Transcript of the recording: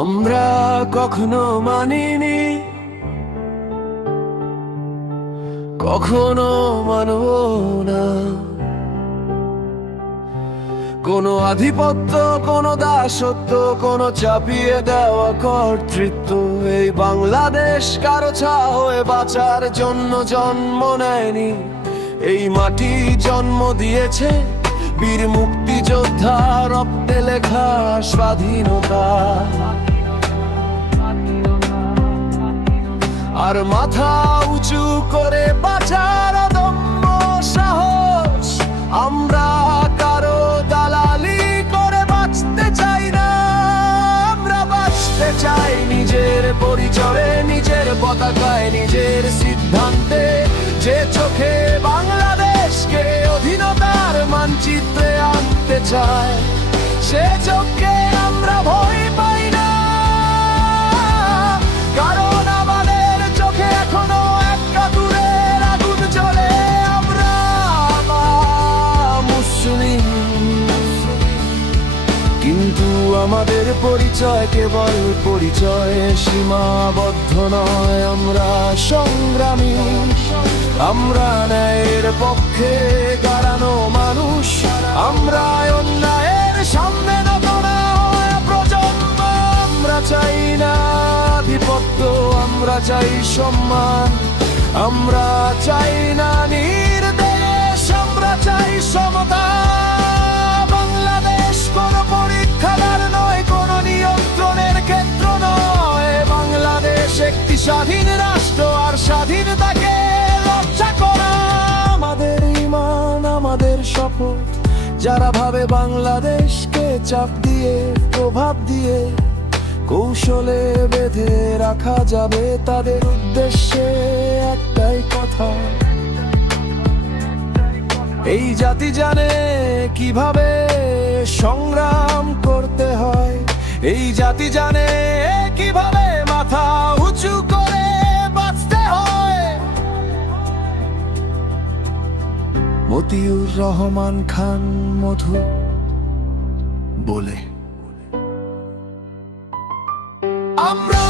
আমরা কখনো মানিনি, কখনো মানব না কোনো আধিপত্য, কোনো দাসত্ব, কোনো চাপিয়ে দেওয়া কর্তৃত্ব। এই বাংলাদেশ কারো ছা হয়ে বাঁচার জন্য জন্ম নেয়নি। এই মাটি জন্ম দিয়েছে বীর মুক্তিযোদ্ধা রক্তে লেখা স্বাধীনতা। আর মাথা উঁচু করে বাঁচার অদম্য সাহস। আমরা কারো দালালি করে বাঁচতে চাই না, আমরা বাঁচতে চাই নিজের পরিচয়ে, নিজের পতাকায়, নিজের সিদ্ধান্তে। যে চোখে বাংলাদেশকে অধীনতার মানচিত্রে আনতে চায়, সে চোখকে আমরা ভয় পাই না। কারণ আমাদের চোখে এখনো একাত্তরের আগুন জ্বলে। আমরা মুসলিম, কিন্তু আমাদের পরিচয় কেবল পরিচয়, সীমাবদ্ধ নয়। আমরা সংগ্রামী, আমরা ন্যায়ের পক্ষে দাঁড়ানো মানুষ। আমরা অন্যায়ের সামনে নত না হওয়া প্রজন্ম। আমরা চাই না আধিপত্য, আমরা চাই সম্মান। আমরা চাই না নির্দেশ, আমরা চাই সমতা। বাংলাদেশ কোনো পরীক্ষাগার নয়, কোনো নিয়ন্ত্রণের ক্ষেত্র নয়। বাংলাদেশ একটি স্বাধীন রাষ্ট্র, আর স্বাধীনতাকে রক্ষা করা আমাদের ঈমান, আমাদের শপথ। যারা ভাবে বাংলাদেশকে চাপ দিয়ে, প্রভাব দিয়ে, কৌশলে বেঁধে রাখা যাবে, তাদের উদ্দেশ্যে একটাই কথা। এই জাতি জানে কিভাবে সংগ্রাম করতে হয়। এই জাতি জানে কিভাবে মাথা উঁচু করে বাঁচতে হয়। মতিউর রহমান খান মধু বলে, আমরা